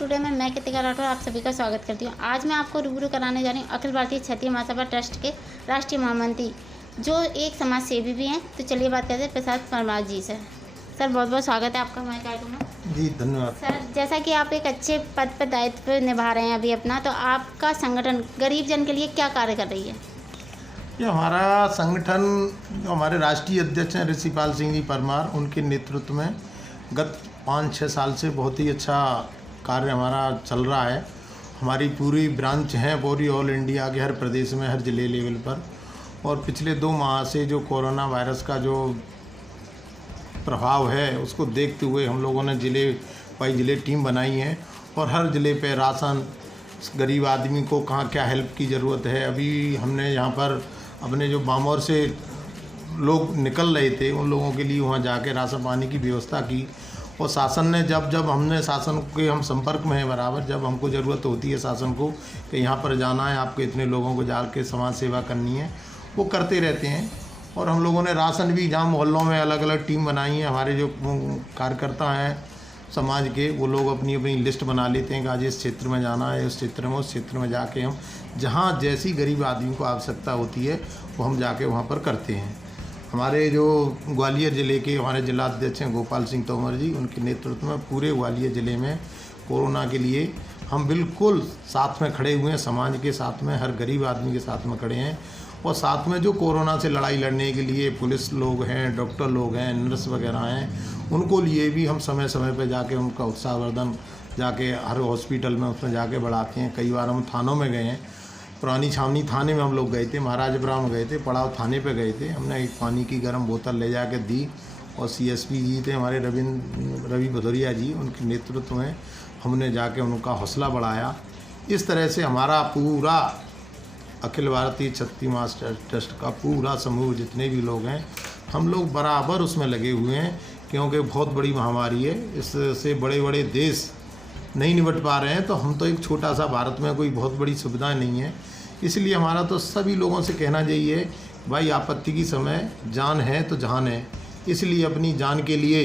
Today में मैं कृतिका राठौर आप सभी का स्वागत करती हूँ। आज मैं आपको रूबरू कराने जा रही हूँ अखिल भारतीय क्षत्रिय महासभा ट्रस्ट के राष्ट्रीय महामंत्री जो एक समाज सेवी भी हैं। तो चलिए बात करते हैं प्रसाद परमार जी से। सर बहुत बहुत स्वागत है आपका हमारे कार्यक्रम में। जी धन्यवाद। सर जैसा कि आप एक अच्छे पद पर दायित्व निभा रहे हैं अभी अपना, तो आपका संगठन गरीब जन के लिए क्या कार्य कर रही है? ये हमारा संगठन जो हमारे राष्ट्रीय अध्यक्ष हैं ऋषिपाल सिंह जी परमार, उनके नेतृत्व में गत 5-6 साल से बहुत ही अच्छा कार्य हमारा चल रहा है। हमारी पूरी ब्रांच हैं पूरी ऑल इंडिया के हर प्रदेश में, हर ज़िले लेवल पर। और पिछले 2 माह से जो कोरोना वायरस का जो प्रभाव है उसको देखते हुए हम लोगों ने ज़िले बाई ज़िले टीम बनाई है और हर ज़िले पे राशन, गरीब आदमी को कहाँ क्या हेल्प की ज़रूरत है। अभी हमने यहाँ पर अपने जो बामौर से लोग निकल रहे थे उन लोगों के लिए वहाँ जाके राशन पानी की व्यवस्था की। और शासन ने जब हमने शासन के हम संपर्क में हैं बराबर, जब हमको ज़रूरत होती है शासन को कि यहाँ पर जाना है, आपको इतने लोगों को जाके समाज सेवा करनी है, वो करते रहते हैं। और हम लोगों ने राशन भी जहाँ मोहल्लों में अलग अलग टीम बनाई है, हमारे जो कार्यकर्ता हैं समाज के वो लोग अपनी अपनी लिस्ट बना लेते हैं कि आज इस क्षेत्र में जाना है, उस क्षेत्र में जाके हम जहाँ जैसी गरीब आदमी को आवश्यकता होती है वो हम जाके वहाँ पर करते हैं। हमारे जो ग्वालियर ज़िले के हमारे जिला अध्यक्ष हैं गोपाल सिंह तोमर जी, उनके नेतृत्व में पूरे ग्वालियर ज़िले में कोरोना के लिए हम बिल्कुल साथ में खड़े हुए हैं, समाज के साथ में, हर गरीब आदमी के साथ में खड़े हैं। और साथ में जो कोरोना से लड़ाई लड़ने के लिए पुलिस लोग हैं, डॉक्टर लोग हैं, नर्स वगैरह हैं, उनको लिए भी हम समय समय पर जाके उनका उत्साहवर्धन जाके हर हॉस्पिटल में उसमें जाके बढ़ाते हैं। कई बार हम थानों में गए हैं, पुरानी छावनी थाने में हम लोग गए थे, महाराजपुरा में गए थे, पड़ाव थाने पे गए थे, हमने एक पानी की गर्म बोतल ले जाके दी। और सीएसपी जी थे हमारे रवि भदौरिया जी, उनके नेतृत्व में हमने जाके उनका हौसला बढ़ाया। इस तरह से हमारा पूरा अखिल भारतीय क्षत्रिय महासभा ट्रस्ट का पूरा समूह जितने भी लोग हैं हम लोग बराबर उसमें लगे हुए हैं, क्योंकि बहुत बड़ी महामारी है, इससे बड़े बड़े देश नहीं निपट पा रहे हैं। तो हम तो एक छोटा सा भारत में कोई बहुत बड़ी सुविधा नहीं है, इसलिए हमारा तो सभी लोगों से कहना चाहिए भाई आपत्ति की समय जान है तो जहान है। इसलिए अपनी जान के लिए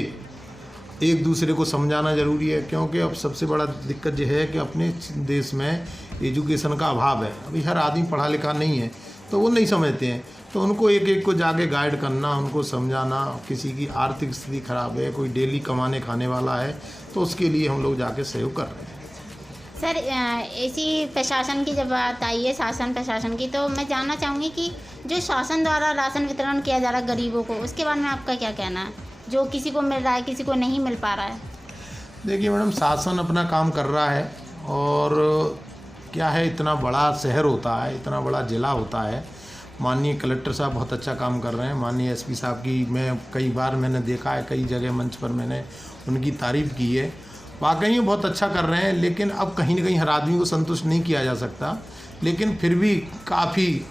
एक दूसरे को समझाना ज़रूरी है, क्योंकि अब सबसे बड़ा दिक्कत यह है कि अपने देश में एजुकेशन का अभाव है। अभी हर आदमी पढ़ा लिखा नहीं है तो वो नहीं समझते हैं, तो उनको एक एक को जाके गाइड करना, उनको समझाना। किसी की आर्थिक स्थिति खराब है, कोई डेली कमाने खाने वाला है, तो उसके लिए हम लोग जाके सहयोग कर रहे हैं। सर ऐसी प्रशासन की जब बात आई है, शासन प्रशासन की, तो मैं जानना चाहूँगी कि जो शासन द्वारा राशन वितरण किया जा रहा है गरीबों को, उसके बारे में आपका क्या कहना है? जो किसी को मिल रहा है, किसी को नहीं मिल पा रहा है। देखिए मैडम, शासन अपना काम कर रहा है। और क्या है, इतना बड़ा शहर होता है, इतना बड़ा ज़िला होता है, माननीय कलेक्टर साहब बहुत अच्छा काम कर रहे हैं। माननीय एसपी साहब की मैं कई बार मैंने देखा है, कई जगह मंच पर मैंने उनकी तारीफ़ की है, वाकई में बहुत अच्छा कर रहे हैं। लेकिन अब कहीं ना कहीं हर आदमी को संतुष्ट नहीं किया जा सकता, लेकिन फिर भी काफ़ी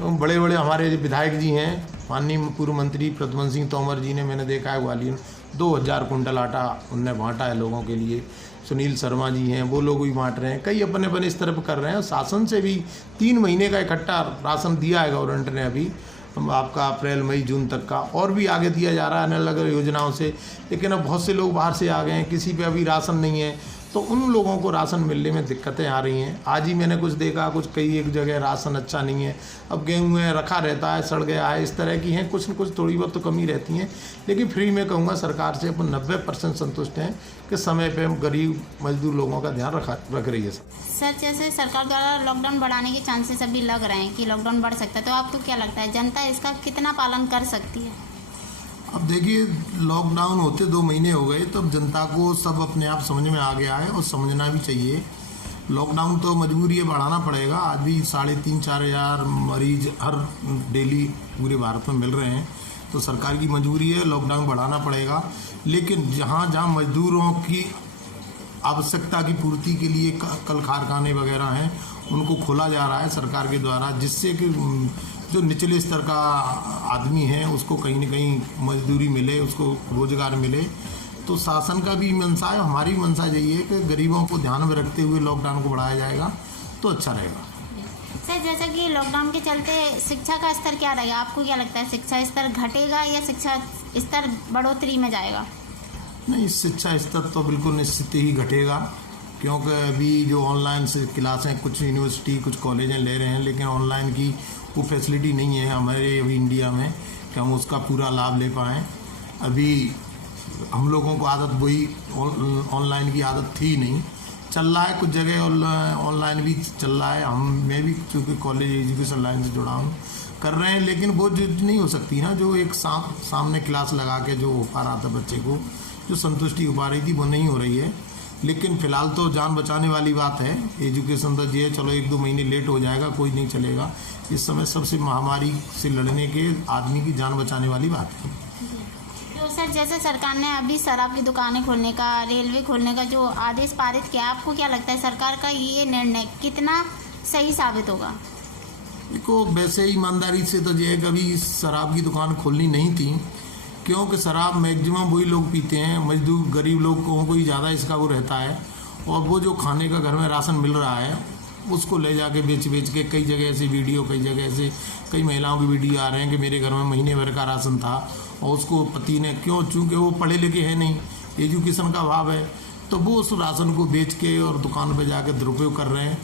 बड़े बड़े हमारे विधायक जी हैं, माननीय पूर्व मंत्री प्रद्युम्न सिंह तोमर जी ने, मैंने देखा है ग्वालियर 2000 कुंटल आटा उनने बांटा है लोगों के लिए। सुनील शर्मा जी हैं, वो लोग भी बांट रहे हैं, कई अपने अपने इस तरफ कर रहे हैं। शासन से भी 3 महीने का इकट्ठा राशन दिया है गवर्नमेंट ने अभी, आपका अप्रैल मई जून तक का, और भी आगे दिया जा रहा है अलग अलग योजनाओं से। लेकिन अब बहुत से लोग बाहर से आ गए हैं, किसी पे अभी राशन नहीं है, तो उन लोगों को राशन मिलने में दिक्कतें आ रही हैं। आज ही मैंने कुछ देखा, कुछ कई एक जगह राशन अच्छा नहीं है, अब गेहूँ में रखा रहता है, सड़ गया है, इस तरह की हैं कुछ न कुछ थोड़ी बहुत तो कमी रहती हैं। लेकिन फ्री में कहूँगा सरकार से अपन 90% संतुष्ट हैं कि समय पे हम गरीब मजदूर लोगों का ध्यान रख रही है। सर जैसे सरकार द्वारा लॉकडाउन बढ़ाने के चांसेस अभी लग रहे हैं कि लॉकडाउन बढ़ सकता है, तो आपको क्या लगता है जनता इसका कितना पालन कर सकती है? अब देखिए, लॉकडाउन होते 2 महीने हो गए, तब जनता को सब अपने आप समझ में आ गया है और समझना भी चाहिए। लॉकडाउन तो मजबूरी है, बढ़ाना पड़ेगा। आज भी 3,500-4 हज़ार मरीज हर डेली पूरे भारत में मिल रहे हैं, तो सरकार की मजबूरी है, लॉकडाउन बढ़ाना पड़ेगा। लेकिन जहाँ जहाँ मजदूरों की आवश्यकता की पूर्ति के लिए कल कारखाने वगैरह हैं, उनको खोला जा रहा है सरकार के द्वारा, जिससे कि जो निचले स्तर का आदमी है उसको कहीं ना कहीं मजदूरी मिले, उसको रोजगार मिले। तो शासन का भी मंशा है, हमारी भी मंशा यही है कि गरीबों को ध्यान में रखते हुए लॉकडाउन को बढ़ाया जाएगा तो अच्छा रहेगा। सर जैसा कि लॉकडाउन के चलते शिक्षा का स्तर क्या रहेगा, आपको क्या लगता है? शिक्षा स्तर घटेगा या शिक्षा स्तर बढ़ोतरी में जाएगा? नहीं, शिक्षा स्तर तो बिल्कुल निश्चित ही घटेगा। क्योंकि अभी जो ऑनलाइन से क्लासें कुछ यूनिवर्सिटी कुछ कॉलेजें ले रहे हैं, लेकिन ऑनलाइन की वो फैसिलिटी नहीं है हमारे अभी इंडिया में कि हम उसका पूरा लाभ ले पाएँ। अभी हम लोगों को आदत वही ऑनलाइन की आदत थी नहीं, चल रहा है कुछ जगह ऑनलाइन भी चल रहा है। मैं भी चूँकि कॉलेज एजुकेशन लाइन से जुड़ा हूँ कर रहे हैं, लेकिन वो जो नहीं हो सकती ना, जो एक सामने क्लास लगा के जो हो पा रहा था बच्चे को, जो संतुष्टि हो पा रही थी, वो नहीं हो रही है। लेकिन फ़िलहाल तो जान बचाने वाली बात है। एजुकेशन तो ये चलो 1-2 महीने लेट हो जाएगा, कोई नहीं चलेगा। इस समय सबसे महामारी से लड़ने के आदमी की जान बचाने वाली बात है। तो सर, जैसे सरकार ने अभी शराब की दुकानें खोलने का, रेलवे खोलने का जो आदेश पारित किया, आपको क्या लगता है सरकार का ये निर्णय कितना सही साबित होगा? देखो, वैसे ईमानदारी से तो ये कभी शराब की दुकान खोलनी नहीं थी, क्योंकि शराब मैक्सिमम वही लोग पीते हैं, मजदूर गरीब लोगों को ही ज़्यादा इसका वो रहता है। और वो जो खाने का घर में राशन मिल रहा है उसको ले जाके बेच के कई जगह ऐसे वीडियो, कई जगह ऐसे कई महिलाओं की वीडियो आ रहे हैं कि मेरे घर में महीने भर का राशन था और उसको पति ने, क्यों, चूँकि वो पढ़े लिखे हैं नहीं, एजुकेशन का अभाव है, तो वो उस राशन को बेच के और दुकान पर जाके दुरुपयोग कर रहे हैं।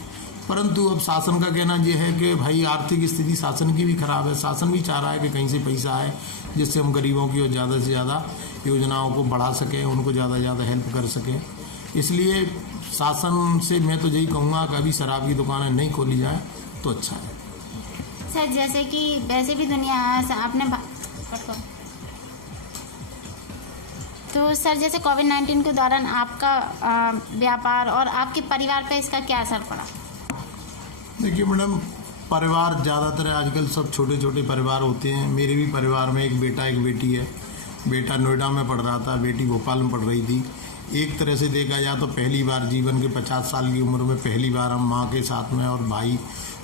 परंतु अब शासन का कहना ये है कि भाई आर्थिक स्थिति शासन की भी ख़राब है, शासन भी चाह रहा है कि कहीं से पैसा आए जिससे हम गरीबों की और ज़्यादा से ज़्यादा योजनाओं को बढ़ा सकें, उनको ज़्यादा से ज़्यादा हेल्प कर सकें। इसलिए शासन से मैं तो यही कहूँगा कि अभी शराब की दुकानें नहीं खोली जाए तो अच्छा है। सर, जैसे कि वैसे भी दुनिया आपने तो सर, जैसे कोविड-19 के दौरान आपका व्यापार और आपके परिवार पर इसका क्या असर पड़ा? देखिए मैडम, परिवार ज़्यादातर आजकल सब छोटे छोटे परिवार होते हैं। मेरे भी परिवार में एक बेटा एक बेटी है। बेटा नोएडा में पढ़ रहा था, बेटी भोपाल में पढ़ रही थी। एक तरह से देखा जाए तो पहली बार जीवन के 50 साल की उम्र में पहली बार हम माँ के साथ में और भाई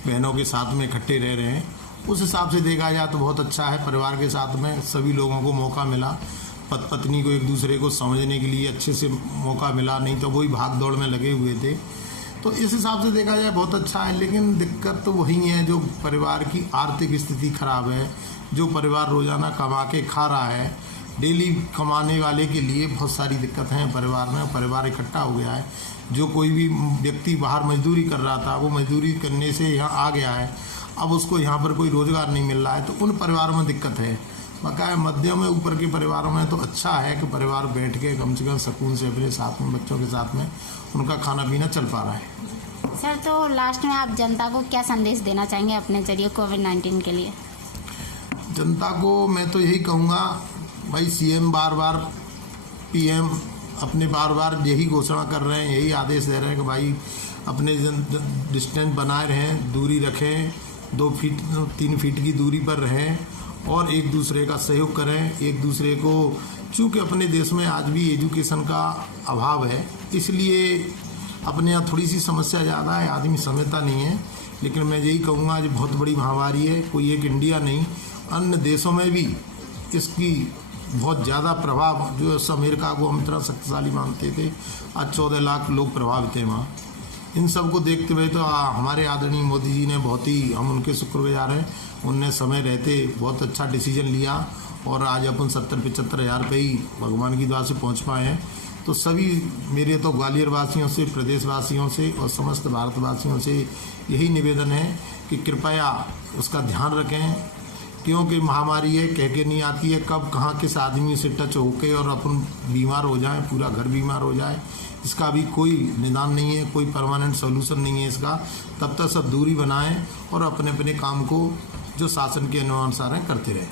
बहनों के साथ में इकट्ठे रह रहे हैं। उस हिसाब से देखा जाए तो बहुत अच्छा है। परिवार के साथ में सभी लोगों को मौका मिला, पत्नी को एक दूसरे को समझने के लिए अच्छे से मौका मिला, नहीं तो वही भाग दौड़ में लगे हुए थे। तो इस हिसाब से देखा जाए बहुत अच्छा है। लेकिन दिक्कत तो वही है, जो परिवार की आर्थिक स्थिति खराब है, जो परिवार रोज़ाना कमा के खा रहा है, डेली कमाने वाले के लिए बहुत सारी दिक्कतें हैं परिवार में। परिवार इकट्ठा हो गया है। जो कोई भी व्यक्ति बाहर मजदूरी कर रहा था, वो मजदूरी करने से यहाँ आ गया है, अब उसको यहाँ पर कोई रोज़गार नहीं मिल रहा है, तो उन परिवारों में दिक्कत है। बकाया मध्यम में ऊपर के परिवारों में तो अच्छा है कि परिवार बैठ के कम से कम सुकून से अपने साथ में बच्चों के साथ में उनका खाना पीना चल पा रहा है। सर, तो लास्ट में आप जनता को क्या संदेश देना चाहेंगे अपने जरिए कोविड-19 के लिए? जनता को मैं तो यही कहूँगा, भाई सीएम बार बार पीएम अपने बार बार यही घोषणा कर रहे हैं, यही आदेश दे रहे हैं कि भाई अपने डिस्टेंस बनाए रहें, दूरी रखें, 2 फीट 3 फीट की दूरी पर रहें और एक दूसरे का सहयोग करें। एक दूसरे को, चूँकि अपने देश में आज भी एजुकेशन का अभाव है, इसलिए अपने यहाँ थोड़ी सी समस्या ज़्यादा है, आदमी समझता नहीं है। लेकिन मैं यही कहूँगा, जो बहुत बड़ी महामारी है, कोई एक इंडिया नहीं, अन्य देशों में भी इसकी बहुत ज़्यादा प्रभाव, जो अमेरिका को हम इतना शक्तिशाली मानते थे, आज 14 लाख लोग प्रभावित हैं वहाँ। इन सब को देखते हुए तो हमारे आदरणीय मोदी जी ने बहुत ही, हम उनके शुक्रगुजार हैं, उनने समय रहते बहुत अच्छा डिसीजन लिया और आज अपन 70-75 हज़ार पे ही भगवान की दुआ से पहुँच पाए हैं। तो सभी मेरे तो ग्वालियर वासियों से, प्रदेशवासियों से और समस्त भारतवासियों से यही निवेदन है कि कृपया उसका ध्यान रखें, क्योंकि महामारी है, कह के नहीं आती है, कब कहाँ किस आदमी से टच होके और अपन बीमार हो जाए, पूरा घर बीमार हो जाए, इसका भी कोई निदान नहीं है, कोई परमानेंट सोल्यूशन नहीं है इसका। तब तक सब दूरी बनाएं और अपने अपने काम को जो शासन के अनुसार है करते रहें।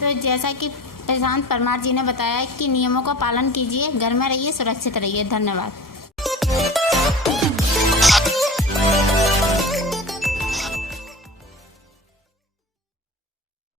तो जैसा कि प्रशांत परमार जी ने बताया कि नियमों का पालन कीजिए, घर में रहिए, सुरक्षित रहिए। धन्यवाद।